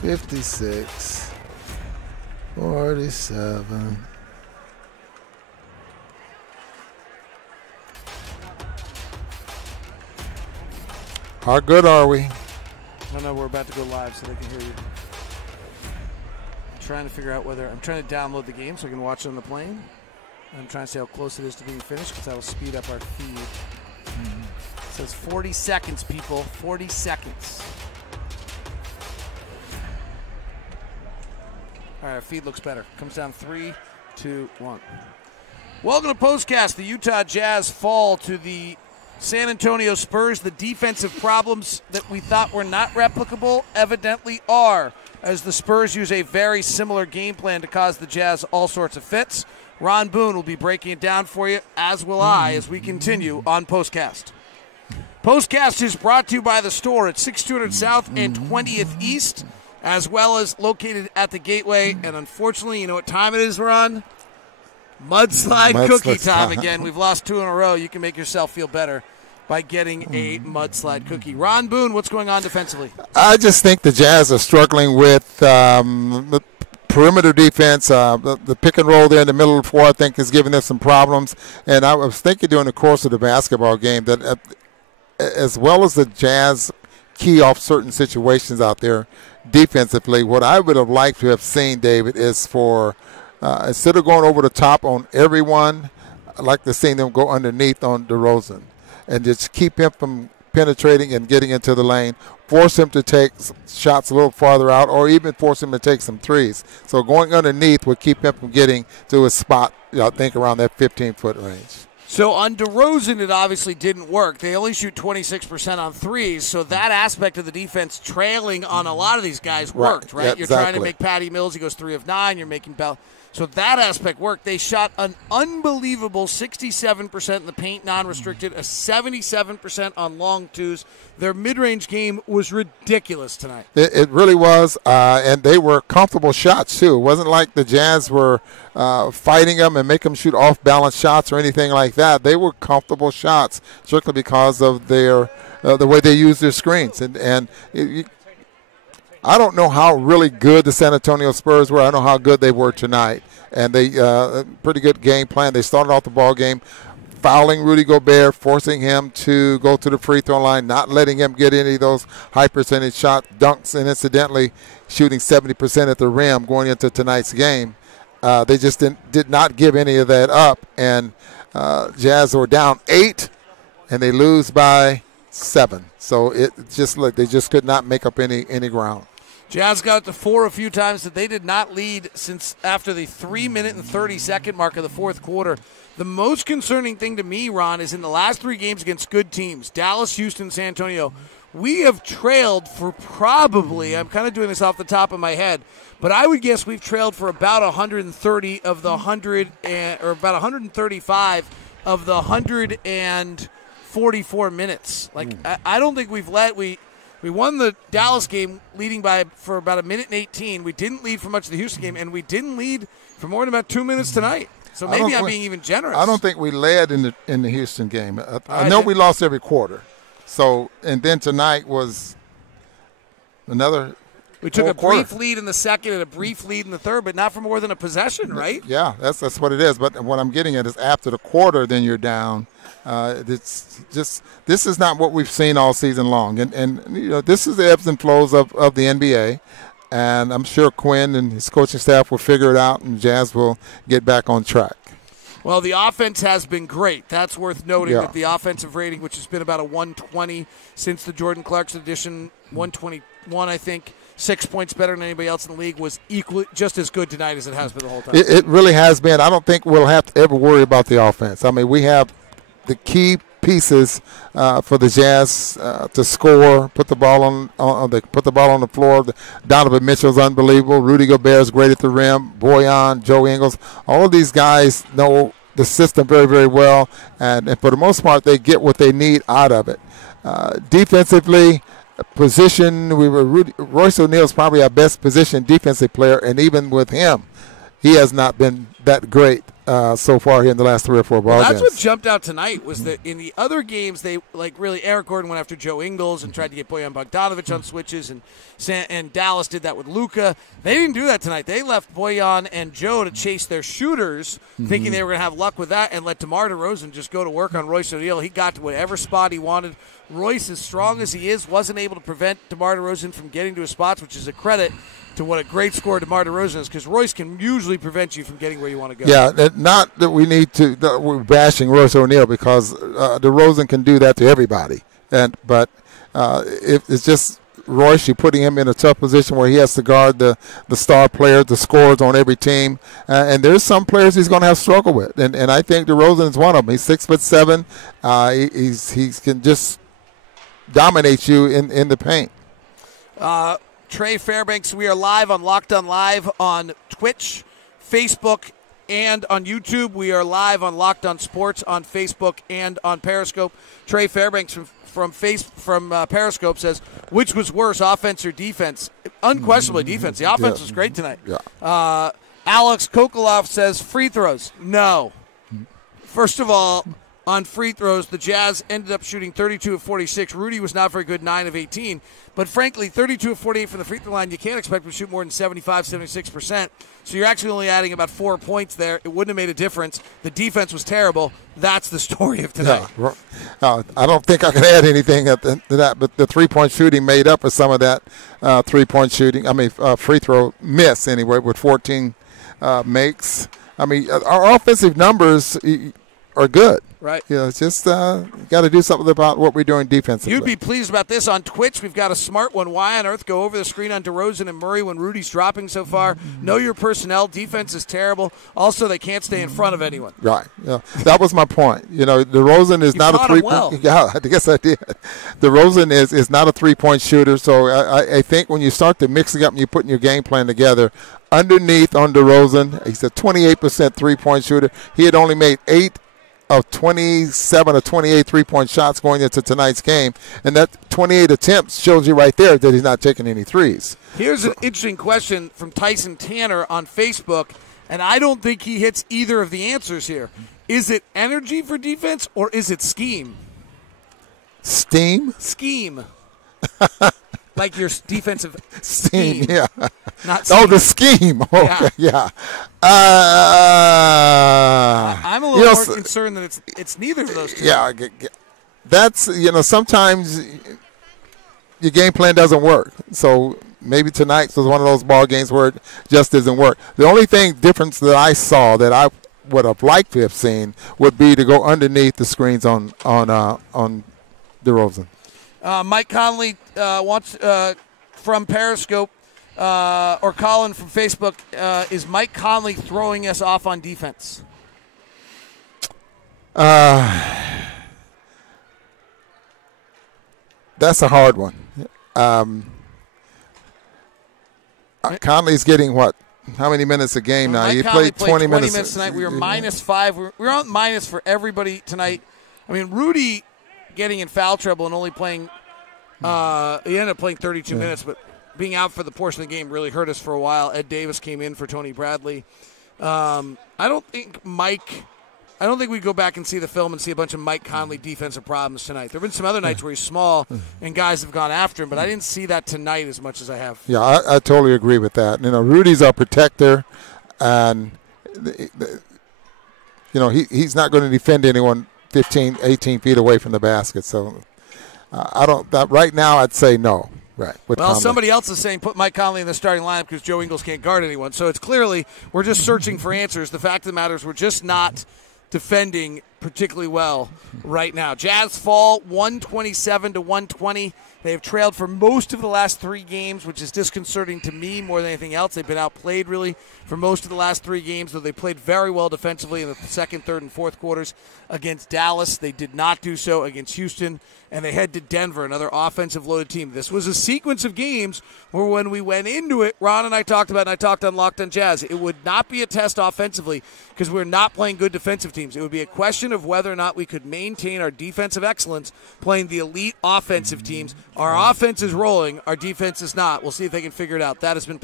56, 47. How good are we? I know we're about to go live so they can hear you. I'm trying to figure out whether I'm trying to download the game so I can watch it on the plane. I'm trying to see how close it is to being finished because that will speed up our feed. It says 40 seconds, people. 40 seconds. All right, our feed looks better. Comes down 3, 2, 1. Welcome to POSTCAST. The Utah Jazz fall to the San Antonio Spurs. The defensive problems that we thought were not replicable evidently are, as the Spurs use a very similar game plan to cause the Jazz all sorts of fits. Ron Boone will be breaking it down for you, as will I, as we continue on POSTCAST. POSTCAST is brought to you by the store at 6200 South and 20th East, as well as located at the Gateway. And unfortunately, you know what time it is, Ron? Mudslide cookie time again. We've lost 2 in a row. You can make yourself feel better by getting a mudslide cookie. Ron Boone, what's going on defensively? I just think the Jazz are struggling with the perimeter defense. The pick and roll there in the middle of the floor, I think, is giving them some problems. And I was thinking during the course of the basketball game that as well as the Jazz key off certain situations out there defensively, what I would have liked to have seen, David, is for instead of going over the top on everyone, I'd like to see them go underneath on DeRozan and just keep him from penetrating and getting into the lane, force him to take shots a little farther out, or even force him to take some threes. So going underneath would keep him from getting to a spot, I think, around that 15-foot range. So on DeRozan, it obviously didn't work. They only shoot 26% on threes, so that aspect of the defense trailing on a lot of these guys worked, right? Yeah, You're trying to make Patty Mills, he goes 3 of 9. You're making Bell. So that aspect worked. They shot an unbelievable 67% in the paint, non-restricted, a 77% on long twos. Their mid-range game was ridiculous tonight. It really was, and they were comfortable shots, too. It wasn't like the Jazz were fighting them and make them shoot off-balance shots or anything like that. They were comfortable shots, strictly because of their the way they use their screens. I don't know how really good the San Antonio Spurs were. I know how good they were tonight. And they pretty good game plan. They started off the ball game fouling Rudy Gobert, forcing him to go to the free throw line, not letting him get any of those high percentage shot dunks, and incidentally shooting 70% at the rim going into tonight's game. They just did not give any of that up. And Jazz were down 8, and they lose by 7. So it just like they just could not make up any ground. Jazz got it to 4 a few times that they did not lead since after the 3-minute and 30-second mark of the fourth quarter. The most concerning thing to me, Ron, is in the last 3 games against good teams, Dallas, Houston, San Antonio, we have trailed for probably, I'm kind of doing this off the top of my head, but I would guess we've trailed for about 130 of the 100, or about 135 of the 144 minutes. Like, I don't think we've we won the Dallas game leading for about 1:18 minutes. We didn't lead for much of the Houston game, and we didn't lead for more than about 2 minutes tonight. So maybe I'm being even generous. I don't think we led in the Houston game. I know we lost every quarter. So, and then tonight was another. We took a brief lead in the second and a brief lead in the third, but not for more than a possession, right? Yeah, that's what it is. But what I'm getting at is after the quarter, then you're down. It's just this is not what we've seen all season long, and you know this is the ebbs and flows of the NBA. And I'm sure Quinn and his coaching staff will figure it out, and Jazz will get back on track. Well, the offense has been great. That's worth noting that the offensive rating, which has been about a 120 since the Jordan Clarkson edition, 121, I think, 6 points better than anybody else in the league, was just as good tonight as it has been the whole time. It really has been. I don't think we'll have to ever worry about the offense. I mean, we have the key pieces for the Jazz to score, put the ball on the floor. Donovan Mitchell's unbelievable. Rudy Gobert's great at the rim. Boyan, Joe Ingles, all of these guys know the system very, very well, and for the most part, they get what they need out of it. Defensively, position, Royce O'Neal's probably our best position defensive player, and even with him, he has not been that great so far here in the last 3 or 4 ball games. That's what jumped out tonight was that in the other games, they really Eric Gordon went after Joe Ingles and tried to get Bojan Bogdanovic on switches, and Dallas did that with Luka. They didn't do that tonight. They left Bojan and Joe to chase their shooters, thinking they were going to have luck with that, and let DeMar DeRozan just go to work on Royce O'Neal. He got to whatever spot he wanted. Royce, as strong as he is, wasn't able to prevent DeMar DeRozan from getting to his spots, which is a credit to what a great scorer DeMar DeRozan is, because Royce can usually prevent you from getting where you want to go. Yeah, not that we need to we're bashing Royce O'Neal, because DeRozan can do that to everybody. But it's just Royce, you're putting him in a tough position where he has to guard the star players, the scorers on every team. And there's some players he's going to have to struggle with. And I think DeRozan is one of them. He's 6'7". He can just dominate you in the paint. Trey Fairbanks, we are live on Locked On Live on Twitch, Facebook, and on YouTube. We are live on Locked On Sports on Facebook and on Periscope. Trey Fairbanks from Periscope says, which was worse, offense or defense? Unquestionably defense. The offense was great tonight. Yeah. Alex Kokolov says, free throws. No. First of all, on free throws, the Jazz ended up shooting 32 of 46. Rudy was not very good, 9 of 18. But frankly, 32 of 48 from the free throw line, you can't expect him to shoot more than 75, 76%. So you're actually only adding about 4 points there. It wouldn't have made a difference. The defense was terrible. That's the story of tonight. Yeah. I don't think I can add anything to that, but the three-point shooting made up for some of that three-point shooting. Free throw miss anyway with 14 makes. Our offensive numbers are good. Right. It's just got to do something about what we're doing defensively. You'd be pleased about this on Twitch. We've got a smart one. Why on earth go over the screen on DeRozan and Murray when Rudy's dropping so far? Know your personnel. Defense is terrible. Also, they can't stay in front of anyone. Right. Yeah. That was my point. DeRozan is not a three-point. Yeah, I guess I did. DeRozan is not a three-point shooter. So I think when you start to mix it up and you're putting your game plan together, underneath on DeRozan, he's a 28% three-point shooter. He had only made 8 of 27 or 28 three-point shots going into tonight's game. And that 28 attempts shows you right there that he's not taking any threes. Here's an interesting question from Tyson Tanner on Facebook, and I don't think he hits either of the answers here. Is it energy for defense or is it scheme? Steam? Scheme. Like your defensive scheme. Yeah. Not scheme. Oh, the scheme. Okay, yeah. I'm a little more concerned that it's neither of those two. Yeah. That's, sometimes your game plan doesn't work. So maybe tonight was one of those ball games where it just doesn't work. The only difference that I saw that I would have liked to have seen would be to go underneath the screens on DeRozan. Mike Conley wants from Periscope or Colin from Facebook, is Mike Conley throwing us off on defense? That's a hard one. Conley's getting what? How many minutes a game now? He played 20 minutes tonight. We were -5. We were on minus for everybody tonight. Rudy getting in foul trouble and only playing he ended up playing 32 minutes, but being out for the portion of the game really hurt us for a while. Ed Davis came in for Tony Bradley. I don't think we go back and see the film and see a bunch of Mike Conley defensive problems tonight. There have been some other nights where he's small and guys have gone after him, but I didn't see that tonight as much as I have. Yeah, I totally agree with that. Rudy's our protector, and he's not going to defend anyone 15, 18 feet away from the basket. So right now I'd say no. Right. Well, somebody else is saying put Mike Conley in the starting lineup because Joe Ingles can't guard anyone. So it's clearly we're just searching for answers. The fact of the matter is we're just not defending particularly well right now. Jazz fall 127-120. They have trailed for most of the last 3 games, which is disconcerting to me more than anything else. They've been outplayed, really, for most of the last 3 games, though they played very well defensively in the second, third, and fourth quarters against Dallas. They did not do so against Houston, and they head to Denver, another offensive-loaded team. This was a sequence of games where when we went into it, Ron and I talked about it, and I talked on Locked On Jazz, it would not be a test offensively because we're not playing good defensive teams. It would be a question of whether or not we could maintain our defensive excellence playing the elite offensive teams. Our offense is rolling. Our defense is not. We'll see if they can figure it out. That has been